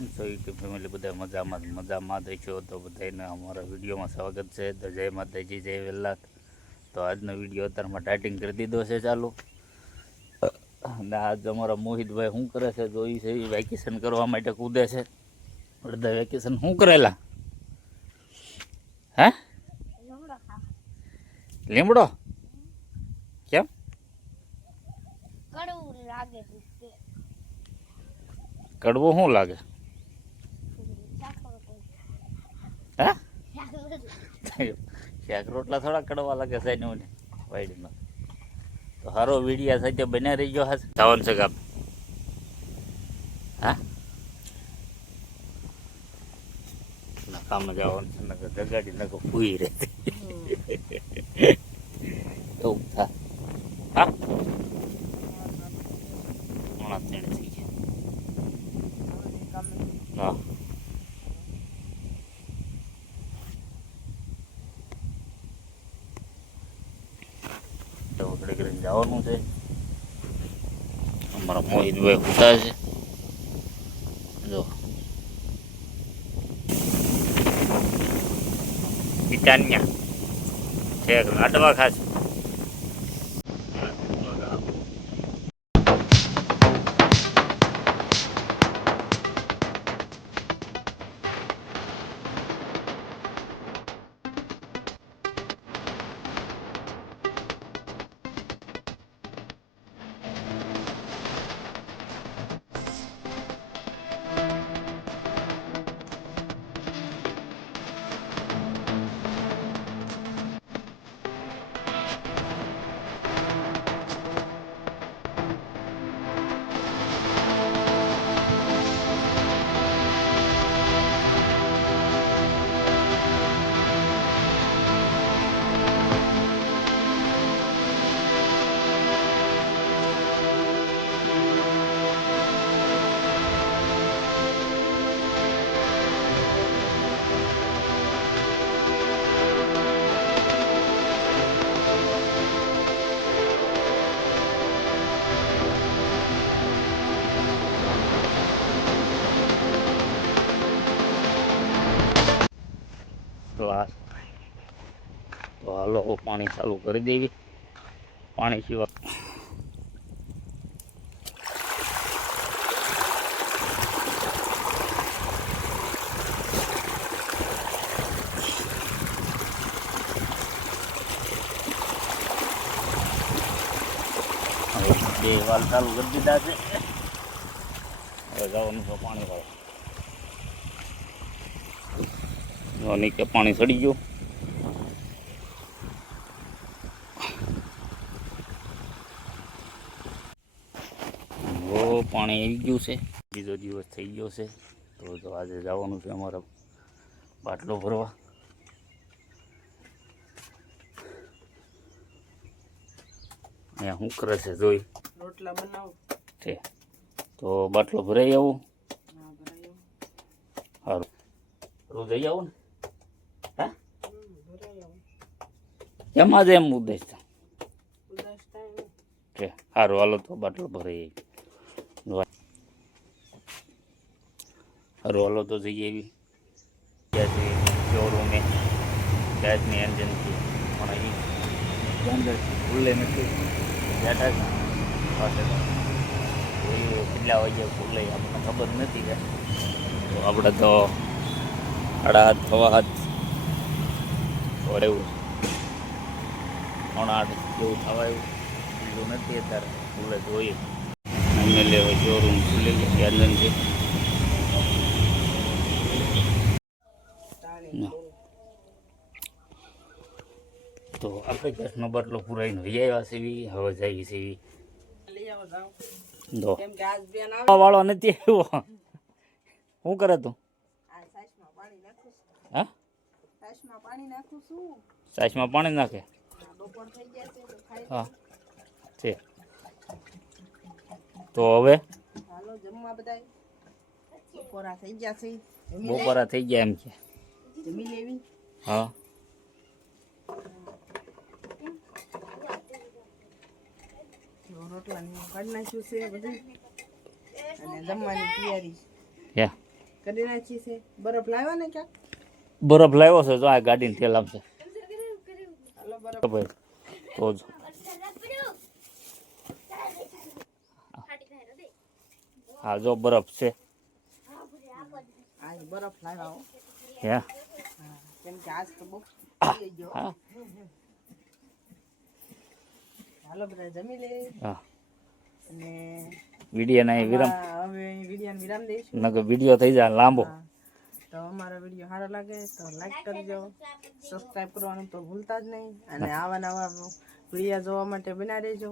કેમ છો YouTube family? બધા મજામાં છો તો બધાને અમારા વિડીયોમાં સ્વાગત છે. તો જય માતાજી, જય વેલ્લાથ. તો આજનો વિડીયો અત્યારમાં ટાઇટિંગ કરી દીધો છે ચાલુ. અને આજ અમારા મોહિતભાઈ શું કરે છે તો એ છે વેકેશન કરવા માટે કૂદે છે. અડધા વેકેશન શું કરેલા? હે લીમડો? કેમ? કડવું શું લાગે? હે શાક રોટલા થોડા કડવા લાગે સાઈડ વાઈડમાં. તો સારો વિડીયા સાથે બને રહી ગયો. હા જવાનું છે કાપ. હા કામ જવાનું છે નકર જગાડી નકર ફૂઈ રહેતી એવું થાય. હા હમણાં તેણે થઈ ગયા. હા વગડે કરીને જવાનું છે. અમારા મોહિતભાઈ ઉતા છે જો પિતાન્યા છે લાડવા ખાશે. ગ્લાસ તો હાલો પાણી ચાલુ કરી દેવી. પાણી સિવાય બે વાલ ચાલુ કરી દીધા છે. હવે જવાનું છે પાણી વાળવા. નીચે પાણી ચડી ગયું. પાણી આવી ગયું છે. બીજો દિવસ થઈ ગયો છે. તો આજે જવાનું છે અમારા બાટલો ભરવા. અહીંયા શું કરે છે જોઈ રોટલા બનાવું છે. તો બાટલો ભરાઈ આવું. સારું રોજ જઈ આવું ને. હા એમ આજે એમ ઉદ્દેશ છે. સારું હાલો તો બાટલો ભરાઈ આવી. સારું હાલો તો જઈ આવી. ત્યાંથી શોરૂમે ગેસની એન્જિનથી પણ એ અંદરથી ખુલ્લે નથી. બેઠા પાસે કેટલા વાગ્યા ખુલ્લે આપણને ખબર નથી કે. તો આપણે તો 8:30 સવા 7 એવું 8:30 જેવું થવા એવું એટલું નથી. અત્યારે ખુલ્લે જોઈએ અમને લેવા શોરૂમ ખુલ્લી ગઈ એન્જિનથી. તો આપણે ગેસનો બાટલો પુરાઈને લઈ આવ્યા છે. હવે જઈએ છીએ વાળો નથી આવ્યો. શું કરે તું? હા સાચમાં પાણી નાખે. હા છે. તો હવે બપોરા થઈ ગયા એમ કે. હા રોટલા કાઢી નાખ્યું છે બધું અને જમવાની તૈયારી. કરી નાખી છે. બરફ લાવ્યો ને ક્યાંક? બરફ લાવ્યો છે, જો આ ગાડીને તેલ આવશે હાલો બરફ. ખબર તો જ હા જો બરફ છે આ બરફ લાવ્યા હો. હે હા, કેમ કે આજ તો બહુ થઈ ગયો. હા હાલો બધા જમી લે હા અને વિડીયો ના વિરામ હવે વિડીયો વિરામ દઈશું. નકર વિડીયો થઈ જાય લાંબો. હા, તો અમારો વિડીયો સારો લાગે તો લાઈક કરજો, સબસ્ક્રાઈબ કરવાનું તો ભૂલતા જ નહીં, અને આવા નવા વિડીયો જોવા માટે બના રહેજો.